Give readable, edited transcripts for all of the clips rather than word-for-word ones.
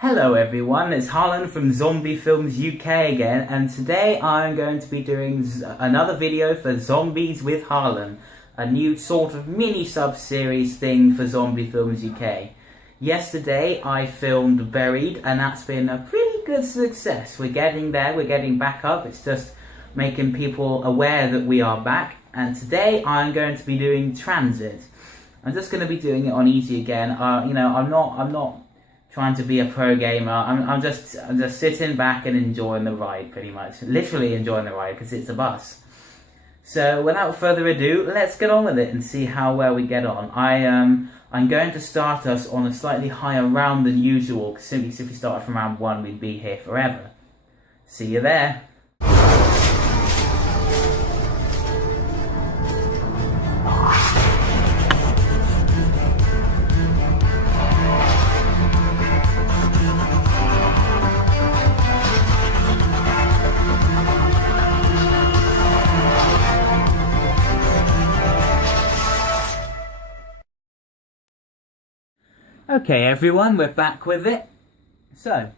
Hello everyone, it's Harlan from ZombieFilmsUK again, and today I'm going to be doing another video for Zombies with Harlan, a new sort of mini sub-series thing for ZombieFilmsUK. Yesterday I filmed Buried, and that's been a pretty good success. We're getting there, we're getting back up, it's just making people aware that we are back, and today I'm going to be doing TranZit. I'm just going to be doing it on easy again. I'm not trying to be a pro gamer. I'm just sitting back and enjoying the ride, pretty much. Literally enjoying the ride, because it's a bus. So without further ado, let's get on with it and see how well we get on. I'm going to start us on a slightly higher round than usual, because simply if we started from round 1, we'd be here forever. See you there. Okay everyone, we're back with it. So,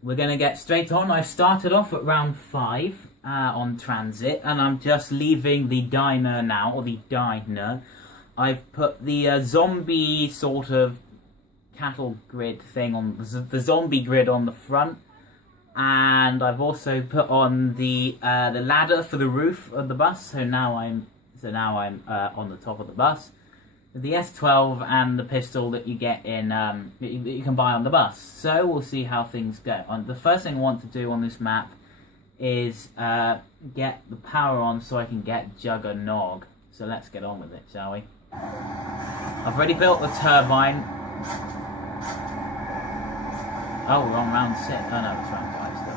we're going to get straight on. I started off at round 5 on TranZit, and I'm just leaving the diner now, or the diner. I've put the zombie sort of cattle grid thing on, the zombie grid on the front, and I've also put on the ladder for the roof of the bus, so now I'm on the top of the bus. The S12 and the pistol that you get in, that you can buy on the bus. So we'll see how things go. The first thing I want to do on this map is get the power on so I can get Juggernog. So let's get on with it, shall we? I've already built the turbine. Oh, we're on round 6. Oh no, it's round 5 still.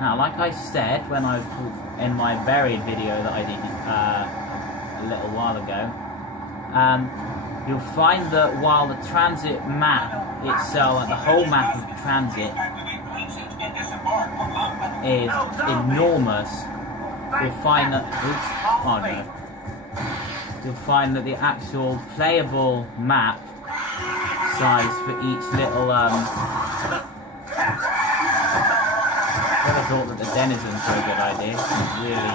Now, like I said when I in my Buried video that I did a little while ago, you'll find that while the TranZit map itself, the whole map of TranZit is enormous, you'll find that you'll find that the actual playable map size for each little I thought that the denizens were a good idea. Really.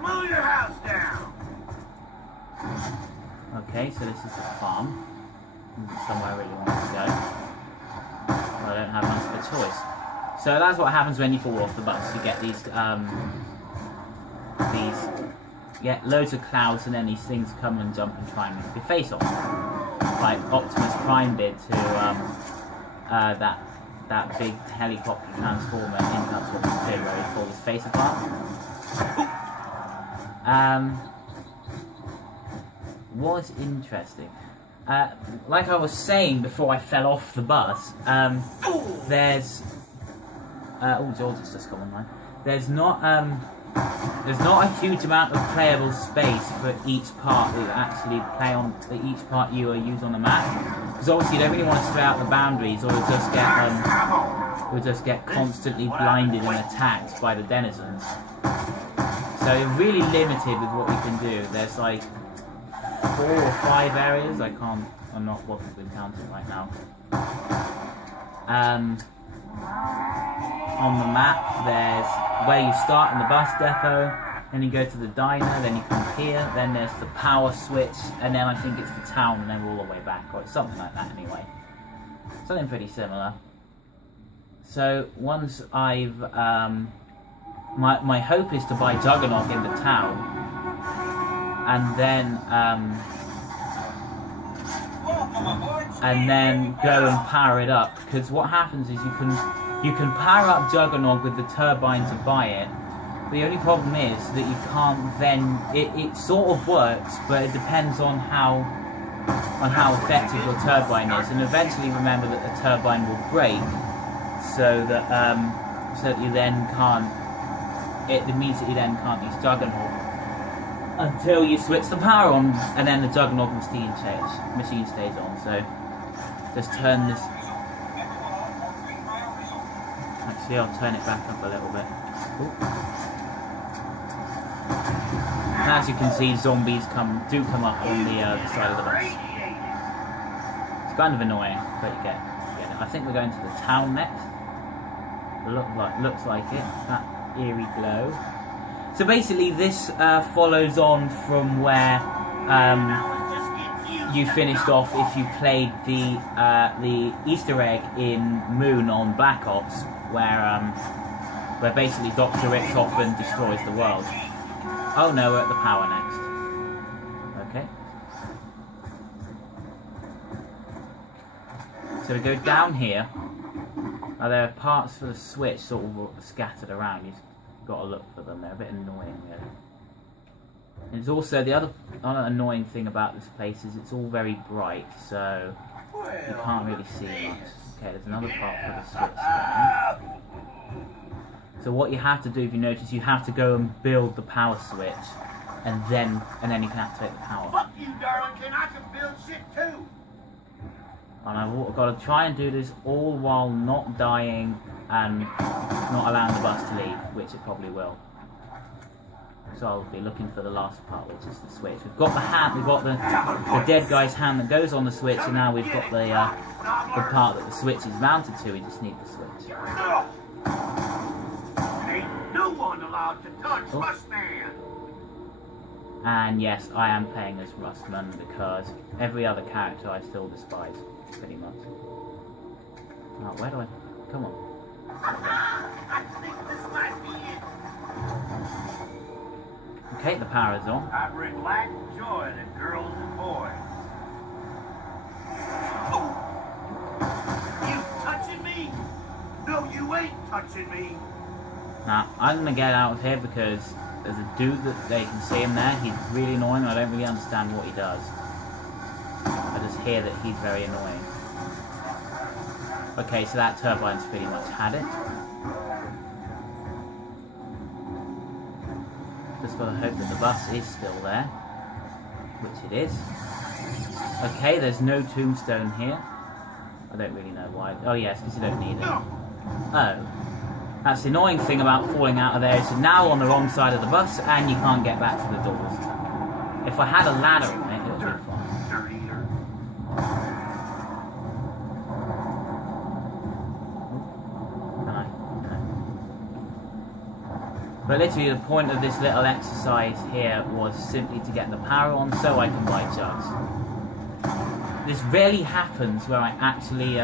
Move your house down. Okay, so this is the farm. Somewhere I really want to go. Well, I don't have much of a choice. So that's what happens when you fall off the bus. You get these get loads of clouds, and then these things come and jump and try and make your face off. Like Optimus Prime did to that big helicopter transformer in Transformers 2 where he pulled his face apart. Was interesting. Like I was saying before I fell off the bus, there's oh, George has just come online. There's not a huge amount of playable space for each part that you actually play on, each part you use on the map. Because obviously you don't really want to stray out the boundaries, or you'll just get constantly blinded and attacked by the denizens. So you're really limited with what you can do. There's like 4 or 5 areas. I'm not possibly counting right now. On the map, there's where you start in the bus depot, then you go to the diner, then you come here, then there's the power switch, and then I think it's the town, and then we're all the way back, or it's something like that anyway. Something pretty similar. So once I've, my hope is to buy Juggernog in the town, and then go and power it up, because what happens is you can power up Juggernog with the turbine to buy it. The only problem is that you can't then, it sort of works, but it depends on how effective your turbine is, and eventually remember that the turbine will break, so that you then can't, it means that you then can't use Juggernog until you switch the power on, and then the Juggernog machine stays on. So just turn this. Actually, I'll turn it back up a little bit. Ooh. And as you can see, zombies do come up on the side of the bus. It's kind of annoying, but you get it. I think we're going to the town next. Looks like it. That eerie glow. So basically, this follows on from where you finished off if you played the Easter egg in Moon on Black Ops, where basically Dr. X often destroys the world. Oh no, we're at the power next. Okay. So we go down here. Now there are parts for the switch sort of scattered around. You've got to look for them. They're a bit annoying, really. And it's also the other annoying thing about this place is it's all very bright, so you can't really see much. Okay, there's another part for the switch there. So what you have to do, if you notice, you have to go and build the power switch, and then you can activate the power. Fuck you, Darlington! I can build shit too. And I've got to try and do this all while not dying and not allowing the bus to leave, which it probably will. So I'll be looking for the last part, which is the switch. We've got the hand, we've got the dead guy's hand that goes on the switch, and now we've got the part that the switch is mounted to. We just need the switch. Ain't no one allowed to touch Rustman. And yes, I am playing as Rustman because every other character I still despise, pretty much. Oh, where do I? Come on. I think this might be it. Okay, the power is on. I bring light and joy to girls and boys. Oh. You touching me? No, you ain't touching me. Now, I'm going to get out of here because there's a dude that they can see him there. He's really annoying. I don't really understand what he does. I just hear that he's very annoying. Okay, so that turbine's pretty much had it. Just gotta hope that the bus is still there, which it is. Okay, there's no tombstone here. I don't really know why. Oh yes, because you don't need it. Oh. That's the annoying thing about falling out of there, is you're now on the wrong side of the bus and you can't get back to the doors. If I had a ladder on it, it would be fine. But literally the point of this little exercise here was simply to get the power on so I can buy jugs. This rarely happens where I actually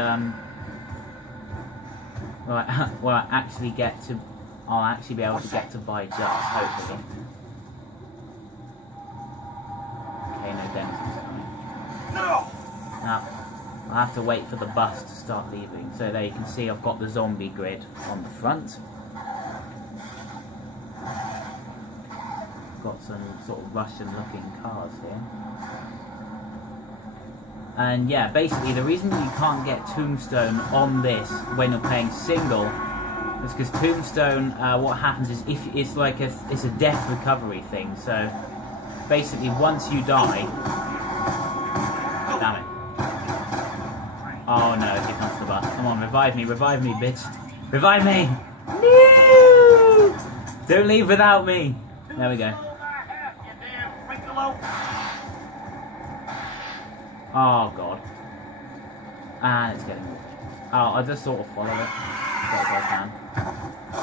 where I actually get to, I'll actually be able to get to buy jugs, hopefully. Okay, no denizens coming. Now, I'll have to wait for the bus to start leaving. So there you can see I've got the zombie grid on the front. Got some sort of Russian looking cars here. And yeah, basically the reason you can't get Tombstone on this when you're playing single is because Tombstone, what happens is if it's like it's a death recovery thing. So basically once you die, damn it. Oh no, here comes the bus. Come on, revive me, bitch. Revive me! No! Don't leave without me. There we go. Oh god. And it's getting weird. Oh, I'll just sort of follow it as best I can.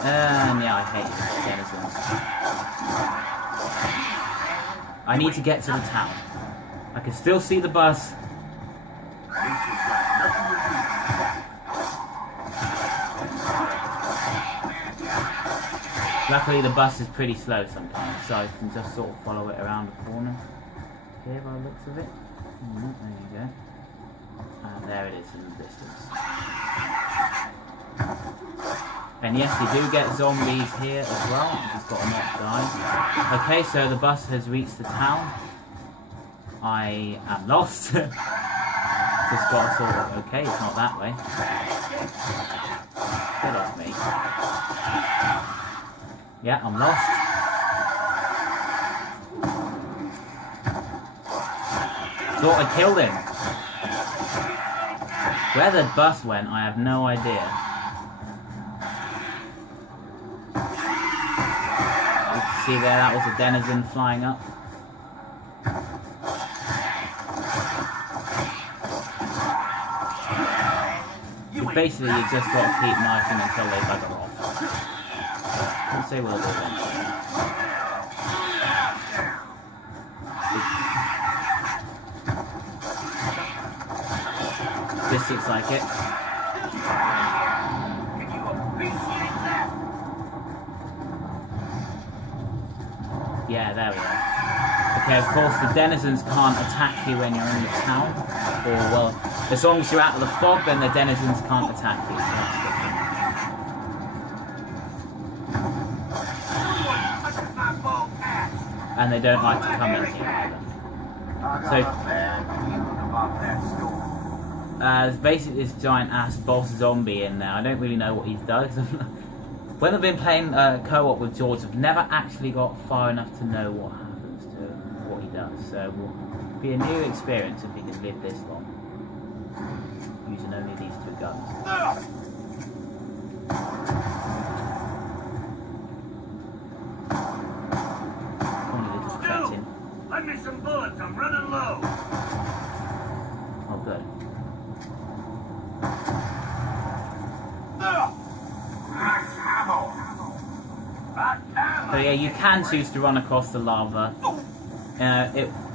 And yeah, I hate denizens. I need to get to the town. I can still see the bus. Luckily the bus is pretty slow sometimes, so I can just sort of follow it around the corner here by the looks of it. There you go. And there it is in the distance. And yes, you do get zombies here as well. You just got to not die. Okay, so the bus has reached the town. I am lost. Just got to sort of... Okay, it's not that way. Get off me. Yeah, I'm lost. Thought I killed him. Where the bus went, I have no idea. You can see there, that was a denizen flying up. basically you just got to keep knifing until they bugger off. Which they will do eventually. This looks like it. Can you appreciate that? Yeah, there we are. Okay, of course the denizens can't attack you when you're in the town. Or, well, as long as you're out of the fog, then the denizens can't attack you. So that's good. And they don't like to come at you either. So, there's basically this giant ass boss zombie in there. I don't really know what he does. When I've been playing co-op with George, I've never actually got far enough to know what happens to what he does. So it will be a new experience if he can live this long. Using only these two guns. Lend me some bullets, I'm running low. Oh, good. So yeah, you can choose to run across the lava.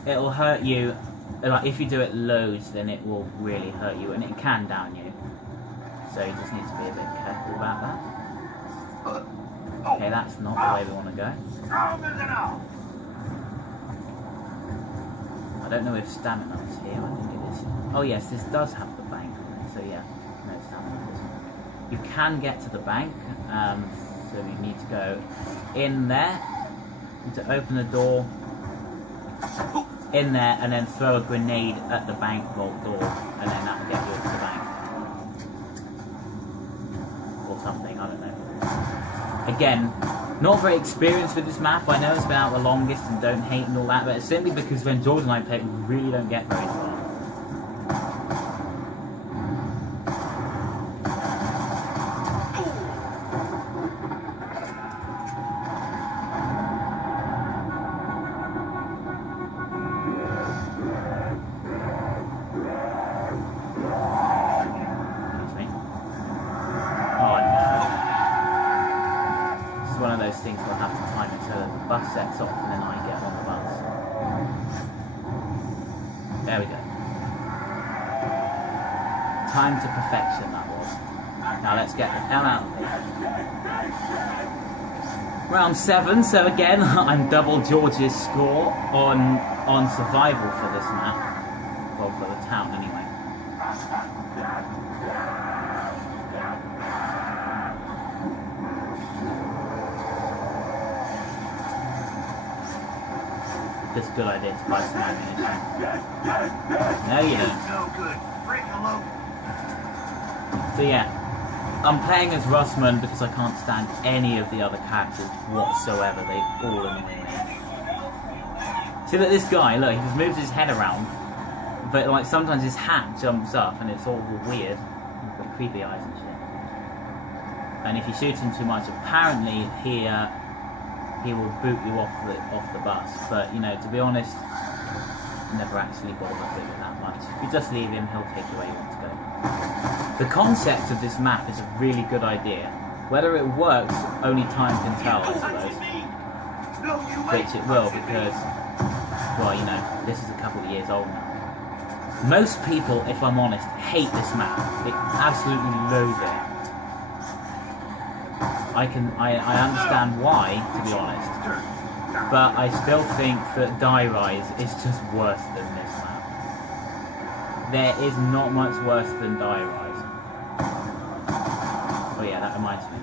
It'll hurt you. Like if you do it loads, then it will really hurt you, and it can down you. So you just need to be a bit careful about that. Okay, that's not the way we want to go. I don't know if stamina's here. I think it is. Oh yes, this does have the bank on it. So yeah, no stamina. You can get to the bank. So you need to go in there. You need to open the door. In there, and then throw a grenade at the bank vault door, and then that will get you into the bank. Or something, I don't know. Again, not very experienced with this map. I know it's been out the longest and don't hate and all that, but it's simply because when George and I play, we really don't get very far. Things will have to time it so that the bus sets off and then I get on the bus. There we go. Time to perfection that was. Now let's get the hell out of here. Round 7, so again I'm double George's score on survival for this map. Well, for the town anyway. It's a good idea to buy some ammunition. No, you don't. So yeah, I'm playing as Russman because I can't stand any of the other characters whatsoever. They all annoy me. See, look, this guy, look, he just moves his head around, but like sometimes his hat jumps up and it's all weird. He's got creepy eyes and shit. And if you shoot him too much, apparently he will boot you off the bus, but you know, to be honest, never actually bothered with it that much. If you just leave him, he'll take you where you want to go. The concept of this map is a really good idea. Whether it works, only time can tell, I suppose. Which it will, because, well, you know, this is a couple of years old now. Most people, if I'm honest, hate this map. They absolutely loathe it. I understand why, to be honest, but I still think that Die Rise is just worse than this map. There is not much worse than Die Rise. Oh yeah, that reminds me.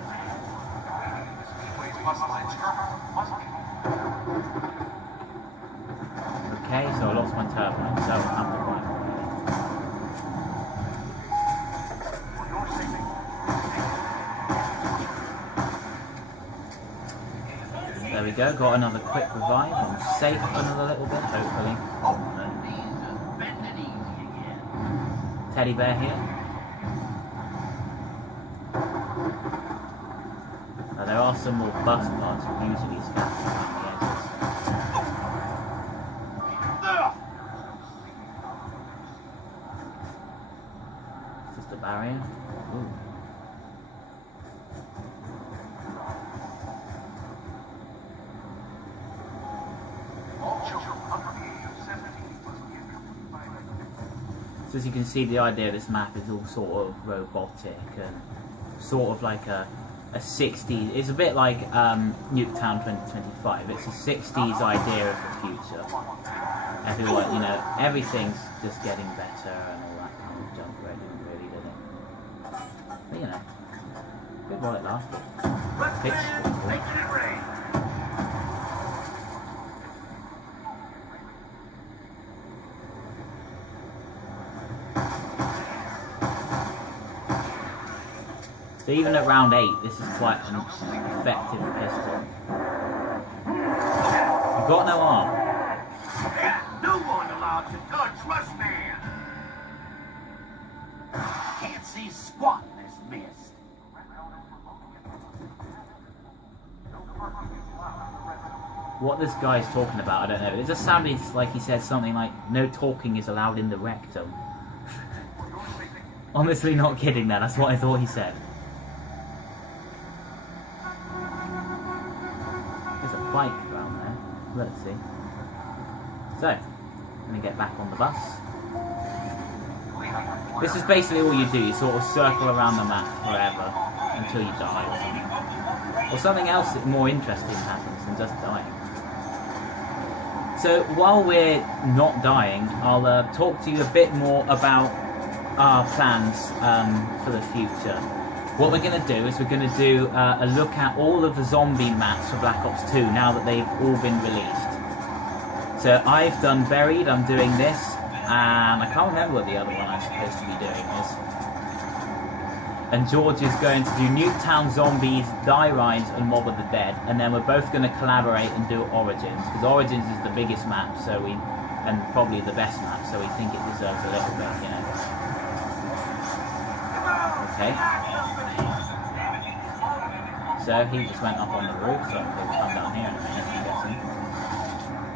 Okay, so I lost my turbine, so I'll have to buy one. There we go, got another quick revive. I'm safe for another little bit, hopefully. Teddy bear here. Now there are some more bus parts usually scattered around the edges. It's just a barrier. Ooh. So as you can see, the idea of this map is all sort of robotic and sort of like a 60s. It's a bit like Nuketown 2025. It's a 60s idea of the future. Everyone, you know, everything's just getting better and all that kind of junk. Really, did it? But you know, good while it lasted. Pictures. Making it rain. So even at round 8, this is quite an effective pistol. You've got no arm. No one allowed to touch Rushman. Can't see squat in this mist. What this guy's talking about, I don't know. It just sounded like he said something like, no talking is allowed in the rectum. Honestly, not kidding there, that's what I thought he said. There's a bike around there. Let's see. So, let me get back on the bus. This is basically all you do. You sort of circle around the map forever until you die or something. Or something else that more interesting happens than just dying. So while we're not dying, I'll talk to you a bit more about our plans for the future. What we're going to do is we're going to do a look at all of the zombie maps for Black Ops 2 now that they've all been released. So I've done Buried, I'm doing this, and I can't remember what the other one I'm supposed to be doing is. And George is going to do Nuketown Zombies, Die Rise, and Mob of the Dead, and then we're both going to collaborate and do Origins, because Origins is the biggest map, and probably the best map, so we think it deserves a little bit, you know. Okay. So he just went up on the roof, so he'll come down here in a minute, I'm guessing.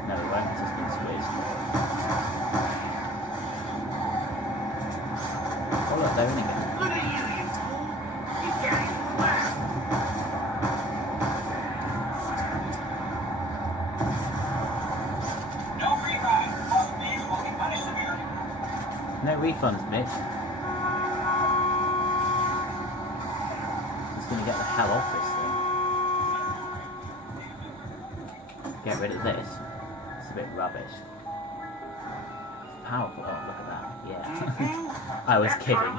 No, he won't, it's just been squeezed. Oh look, they're in again. Look at you fool! You can't even laugh. No refunds, bitch. Just gonna get the hell off this thing. Get rid of this. It's a bit rubbish. It's powerful. Oh, look at that. Yeah. I was kidding.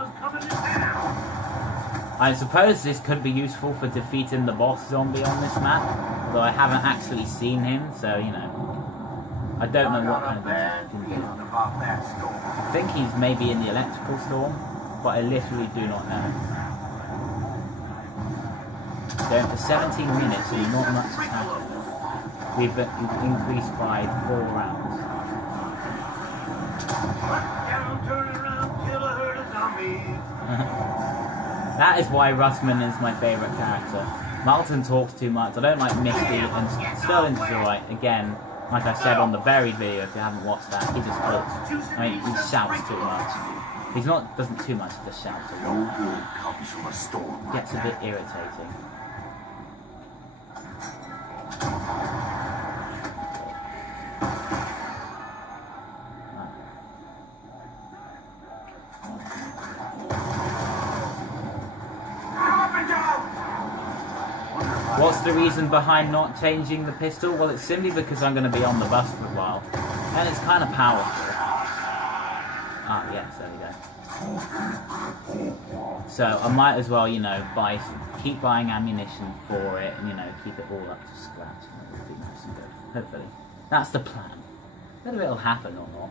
I suppose this could be useful for defeating the boss zombie on this map, although I haven't actually seen him, so, you know. I don't know what kind of thing he can do. I think he's maybe in the electrical storm, but I literally do not know. Going for 17 minutes and not much has happened. We've increased by 4 rounds. That is why Russman is my favourite character. Martin talks too much. I don't like Misty, and Sterling's alright. Again, like I said on the Buried video, if you haven't watched that, he just talks. I mean, he shouts too much. He's not, doesn't too much, he just shouts a lot. Gets a bit irritating. What's the reason behind not changing the pistol? Well, it's simply because I'm going to be on the bus for a while. And it's kind of powerful. Ah, yes, there we go. So, I might as well, you know, keep buying ammunition for it, and, you know, keep it all up to scratch. And it'll be nice and good. Hopefully. That's the plan. Whether it'll happen or not.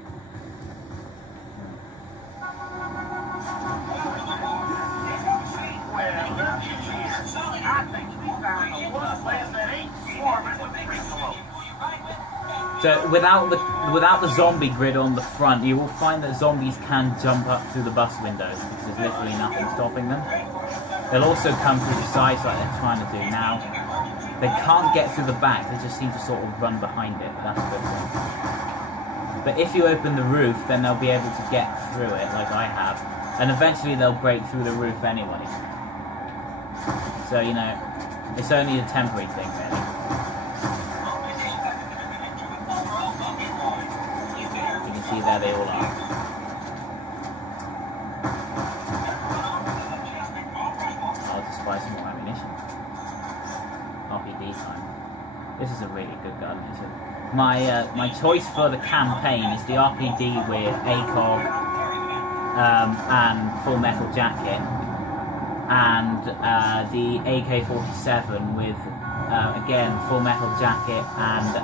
So without the zombie grid on the front, you will find that zombies can jump up through the bus windows because there's literally nothing stopping them. They'll also come through the sides like they're trying to do now. They can't get through the back, they just seem to sort of run behind it, but that's a good thing. But if you open the roof, then they'll be able to get through it, like I have. And eventually they'll break through the roof anyway. So, you know, it's only a temporary thing, really. You can see there they all are. I'll just buy some more ammunition. RPD time. This is a really good gun, isn't it? My choice for the campaign is the RPD with ACOG and Full Metal Jacket, and the AK-47 with again Full Metal Jacket and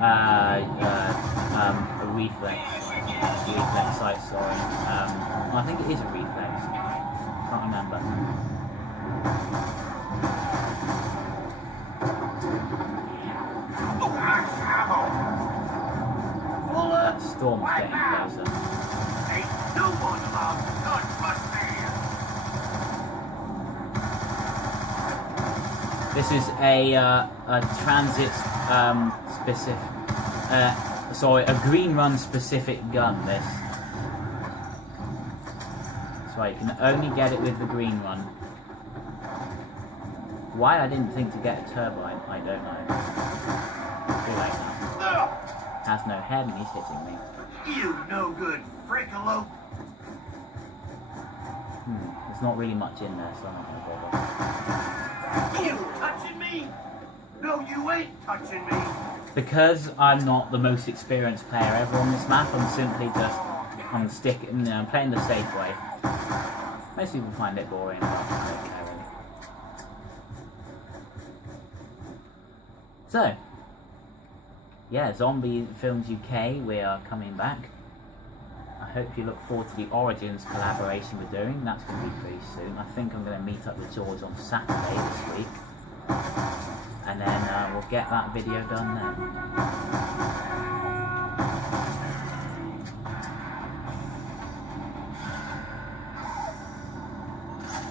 a reflex sight. Sorry, I think it is a reflex. Can't remember. That storm's getting closer. This is a transit specific, sorry, a green run specific gun. This, so you can only get it with the green run. Why I didn't think to get a turbine, I don't know. Too late now. Has no head and he's hitting me. You no good frickalope. There's not really much in there, so I'm not going to bother. You touching me? No, you ain't touching me. Because I'm not the most experienced player ever on this map, I'm simply just I'm playing the safe way. Most people find it boring, but I don't care really. So, yeah, Zombie Films UK, we are coming back. I hope you look forward to the Origins collaboration we're doing. That's going to be pretty soon. I think I'm going to meet up with George on Saturday this week. And then we'll get that video done then.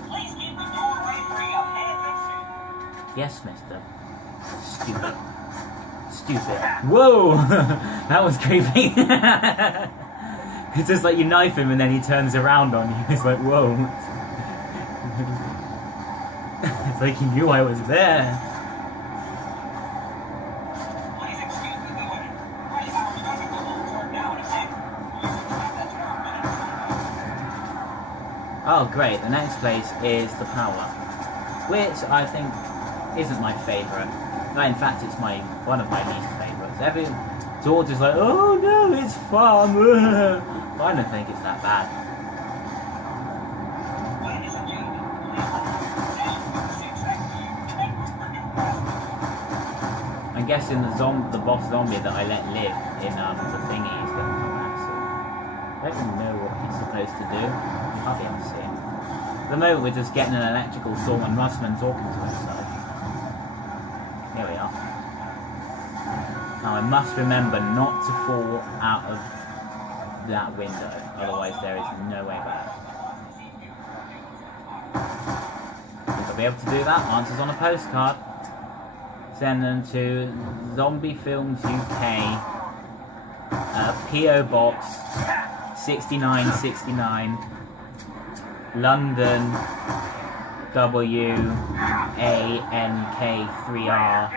Please keep the doorway free of heads and shoes. Yes, mister. Stupid. Stupid. Whoa! That was creepy. It's just like you knife him and then he turns around on you. It's like, whoa. It's like he knew I was there. Please excuse me, Lord. Right now, we're going to go over down a bit. Oh, great. The next place is the power, which I think isn't my favourite. No, in fact, it's one of my least favourites. George is like, oh no, it's fun. I don't think it's that bad. Ladies and gentlemen, please I'm guessing the boss zombie that I let live in the thingy is going to come back soon. I don't even know what he's supposed to do. I'll be able to see him. At the moment, we're just getting an electrical storm and Russman talking to himself. Here we are. Now I must remember not to fall out of that window, otherwise there is no way back. If I'll be able to do that, answers on a postcard. Send them to Zombie Films UK, PO Box 6969, London, WANK3R,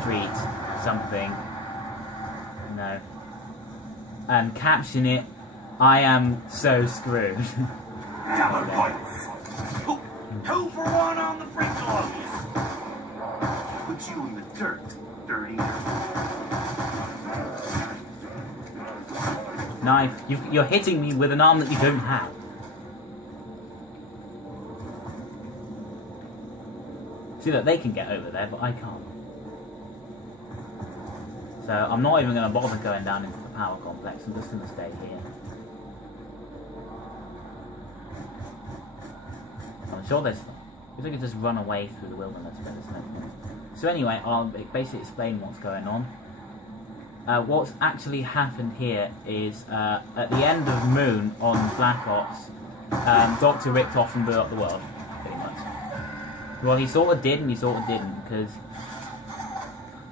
Street, something. No. And caption it, I am so screwed. Two for one on the Frinklobes. Put you in the dirt, dirty. Knife, you're hitting me with an arm that you don't have. See, that they can get over there, but I can't. So I'm not even going to bother going down into the power complex. I'm just going to stay here. I'm sure there's... If I could just run away through the wilderness, but there's no. So anyway, I'll basically explain what's going on. What's actually happened here is at the end of Moon on Black Ops, Dr. ripped off and blew up the world, pretty much. Well, he sort of did and he sort of didn't, because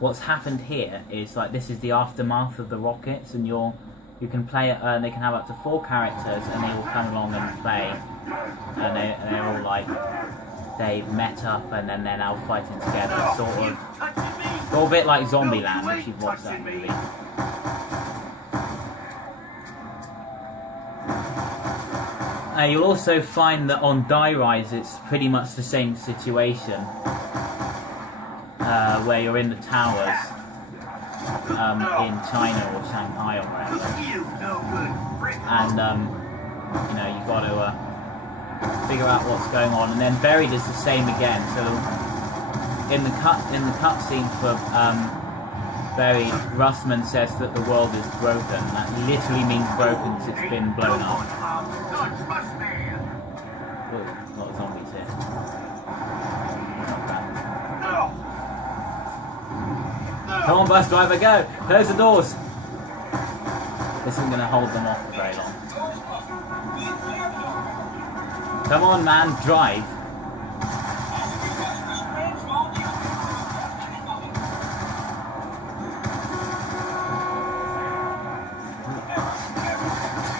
what's happened here is like this is the aftermath of the rockets, and you can play it. They can have up to 4 characters, and they will come along and play, and they're all like they've met up, and then they're now fighting together, sort of. It's all a bit like Zombieland, if you've watched that movie. You'll also find that on Die Rise it's pretty much the same situation, where you're in the towers in China or Shanghai or wherever, and you know, you've got to figure out what's going on. And then Buried is the same again. So in the cutscene for Buried, Russman says that the world is broken. That literally means broken because it's been blown up. Ooh, a lot of zombies here. Come on, bus driver, go! Close the doors! This isn't going to hold them off for very long. Come on, man, drive!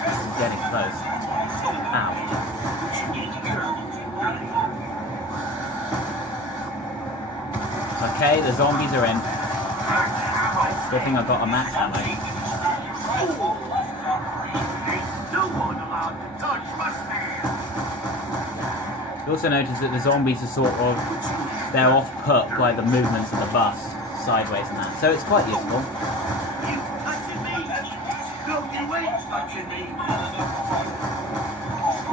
This is getting close. Ow. Okay, the zombies are in. Good thing I got a match ammo. You also notice that the zombies are sort of, they're off put by the movements of the bus, sideways and that. So it's quite useful.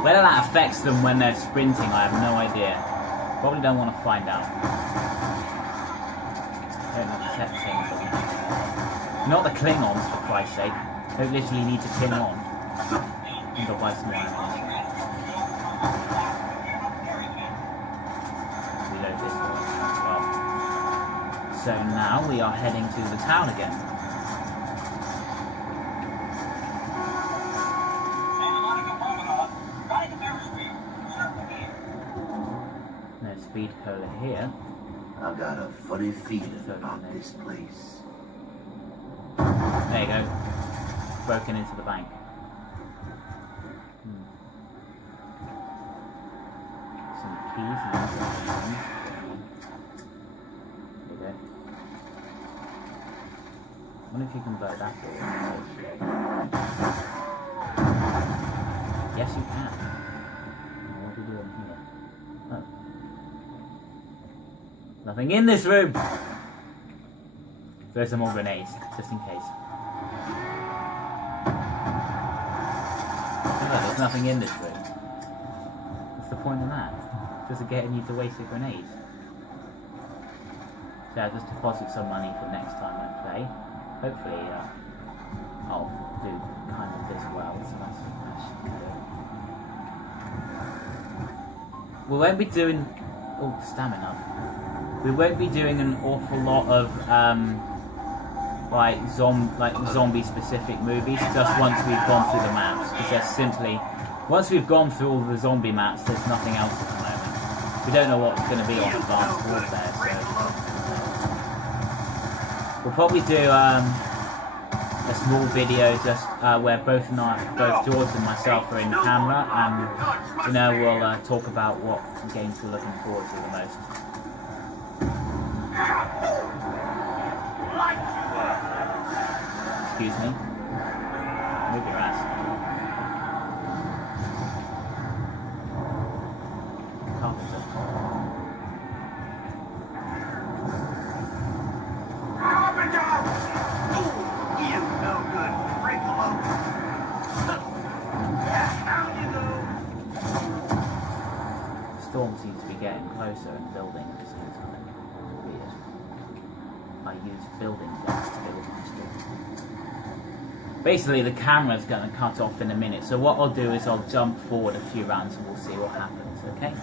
Whether that affects them when they're sprinting, I have no idea. Probably don't want to find out. Don't have to set things on. Not the Klingons, for Christ's sake. Don't literally need to cling on. And go buy some more ammunition. Reload this one as well. So now we are heading to the town again. No speed cola here. I've got a funny feeling about this place. There you go. Broken into the bank. Some keys and other things. There you go. I wonder if you can blow that door. Yes, you can. What are we doing here? Oh. Nothing in this room! Throw some more grenades, just in case. Oh, there's nothing in this room. What's the point of that? Does it getting you to waste a grenade? So I'll just deposit some money for next time I play. Hopefully, I'll do kind of this well, so that's good. We won't be doing... Oh, stamina. We won't be doing an awful lot of like zombie-specific movies. Just once we've gone through the maps, because there's simply once we've gone through all the zombie maps, there's nothing else at the moment. We don't know what's going to be on Advanced Warfare, so we'll probably do a small video just where both George and myself are in camera, and you know, we'll talk about what games we're looking forward to the most. Excuse me. Move your ass. Carpenter. Carpenter! Ooh, you no good. Break below. Down you go. Storm seems to be getting closer and building at the same time. Weird. I use building blocks to build my storm. Basically, the camera's going to cut off in a minute, so what I'll do is I'll jump forward a few rounds and we'll see what happens, okay?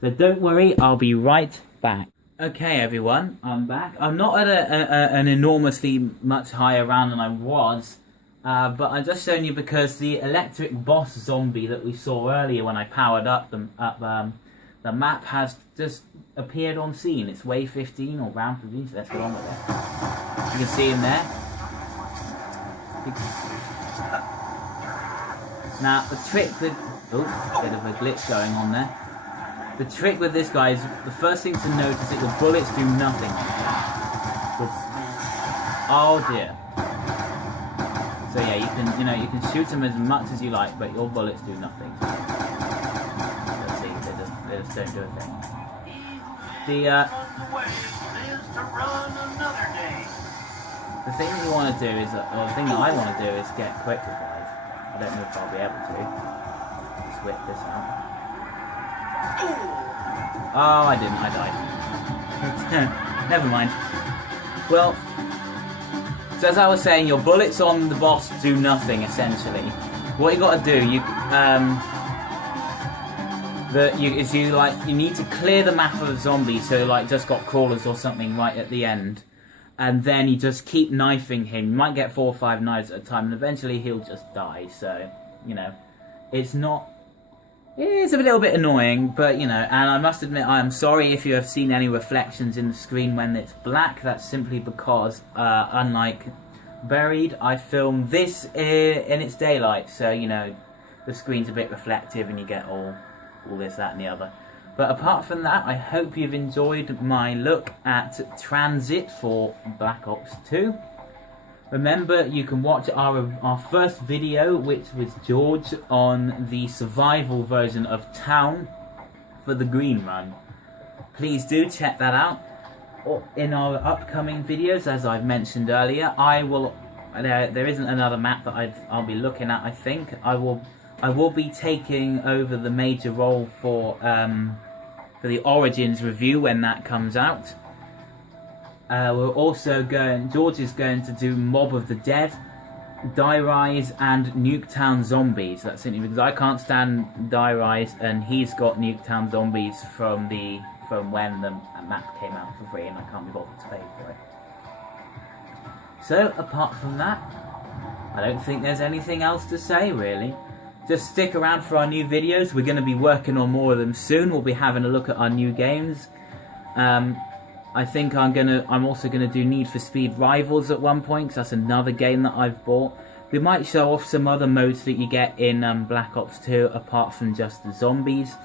So don't worry, I'll be right back. Okay everyone, I'm back. I'm not at an enormously much higher round than I was, but I'm just showing you because the electric boss zombie that we saw earlier when I powered up the map has just appeared on scene. It's wave 15 or round 15, so let's get on with it. You can see him there. Now, the trick with... Oh, bit of a glitch going on there. The trick with this guy is the first thing to notice is that your bullets do nothing. Oh dear. So yeah, you can shoot them as much as you like, but your bullets do nothing. Let's see, they just don't do a thing. The thing that you want to do is, or the thing that I want to do is get quick revive. I don't know if I'll be able to. Let's whip this out. Oh, I didn't. I died. Never mind. Well, so as I was saying, your bullets on the boss do nothing essentially. What you got to do, you need to clear the map of zombies. So like just got crawlers or something right at the end, and then you just keep knifing him. You might get 4 or 5 knives at a time, and eventually he'll just die. So it's not. It's a little bit annoying, but and I must admit I am sorry if you have seen any reflections in the screen when it's black. That's simply because, unlike Buried, I filmed this in its daylight, so the screen's a bit reflective and you get all this, that and the other. But apart from that, I hope you've enjoyed my look at TranZit for Black Ops 2. Remember, you can watch our first video, which was George, on the survival version of Town for the Green Run. Please do check that out. In our upcoming videos, as I've mentioned earlier, there isn't another map that I'll be looking at. I think I will be taking over the major role for the Origins review when that comes out. We're also George is going to do Mob of the Dead, Die Rise, and Nuketown Zombies. That's simply because I can't stand Die Rise, and he's got Nuketown Zombies from when the map came out for free, and I can't be bothered to pay for it. So, apart from that, I don't think there's anything else to say, really. Just stick around for our new videos. We're going to be working on more of them soon. We'll be having a look at our new games. I think I'm also gonna do Need for Speed Rivals at one point, because that's another game that I've bought. We might show off some other modes that you get in Black Ops 2 apart from just the zombies.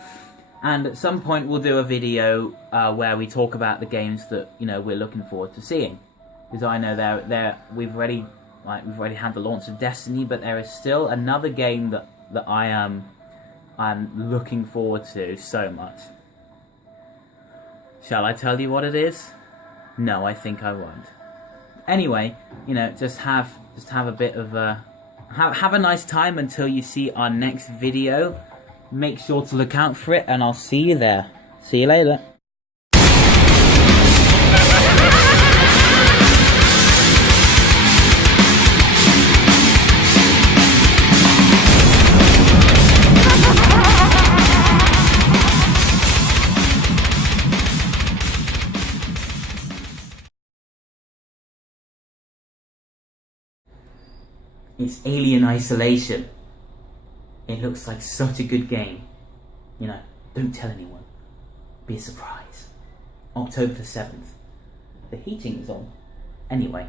And at some point we'll do a video where we talk about the games that we're looking forward to seeing. Because I know we've already had the launch of Destiny, but there is still another game that I'm looking forward to so much. Shall I tell you what it is? No, I think I won't. Anyway, just have a bit of have a nice time until you see our next video. Make sure to look out for it, and I'll see you there. See you later. It's Alien Isolation. It looks like such a good game. Don't tell anyone. Be a surprise. October the 7th. The heating is on. Anyway.